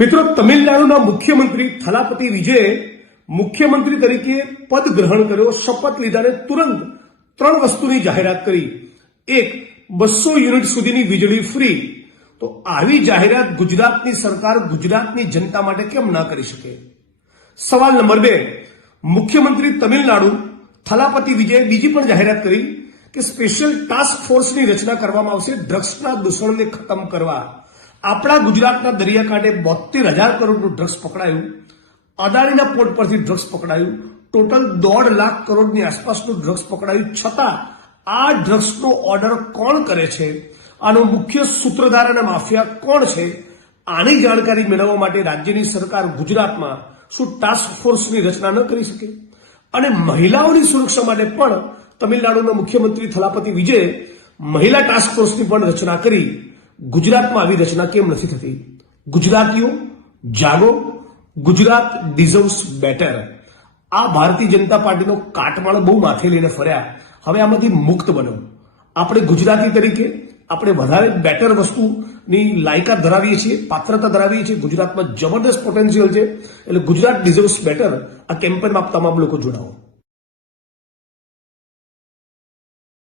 મિત્રો, તમિલનાડુના મુખ્યમંત્રી થલાપતિ વિજયે મુખ્યમંત્રી તરીકે પદ ગ્રહણ કર્યો, શપથ લીધાને તુરંત ત્રણ વસ્તુની જાહેરાત કરી. એક, 200 યુનિટ સુધીની વીજળી ફ્રી. તો આવી જાહેરાત ગુજરાતની સરકાર ગુજરાતની જનતા માટે કેમ ના કરી શકે? સવાલ નંબર 2, મુખ્યમંત્રી તમિલનાડુ થલાપતિ વિજયે બીજી પણ જાહેરાત કરી કે સ્પેશિયલ ટાસ્ક ફોર્સની રચના કરવામાં આવશે ડ્રગ્સના દૂષણને ખતમ કરવા. આપણા ગુજરાતના દરિયાકાંઠે 72,000 કરોડનું ડ્રગ્સ પકડાયું, અદાણીના પોર્ટ પરથી ડ્રગ્સ પકડાયું, ટોટલ 1.5 લાખ કરોડની આસપાસનું ડ્રગ્સ પકડાયું. છતાં આ ડ્રગ્સનો ઓર્ડર કોણ કરે છે, આનો મુખ્ય સૂત્રધાર અને માફિયા કોણ છે, આની જાણકારી મેળવવા માટે રાજ્યની સરકાર ગુજરાતમાં શું ટાસ્ક ફોર્સની રચના ન કરી શકે? અને મહિલાઓની સુરક્ષા માટે પણ તમિલનાડુના મુખ્યમંત્રી થલાપતિ વિજયે મહિલા ટાસ્ક ફોર્સની પણ રચના કરી. ગુજરાતમાં આવી રચના કેમ નથી થતી? ગુજરાતીઓ જાગો, ગુજરાત ડિઝર્વ્સ બેટર. આ ભારતીય જનતા પાર્ટીનો કાટમાળ બહુ માથે લઈને ફર્યા. હવે આમાંથી મુક્ત બનો. આપણે ગુજરાતી તરીકે આપણે વધારે બેટર વસ્તુની લાયકાત ધરાવીએ છીએ, પાત્રતા ધરાવીએ છીએ. ગુજરાતમાં જબરદસ્ત પોટેન્શિયલ છે. એટલે ગુજરાત ડિઝર્વ્સ બેટર આ કેમ્પેનમાં આપ તમામ લોકો જોડાઓ.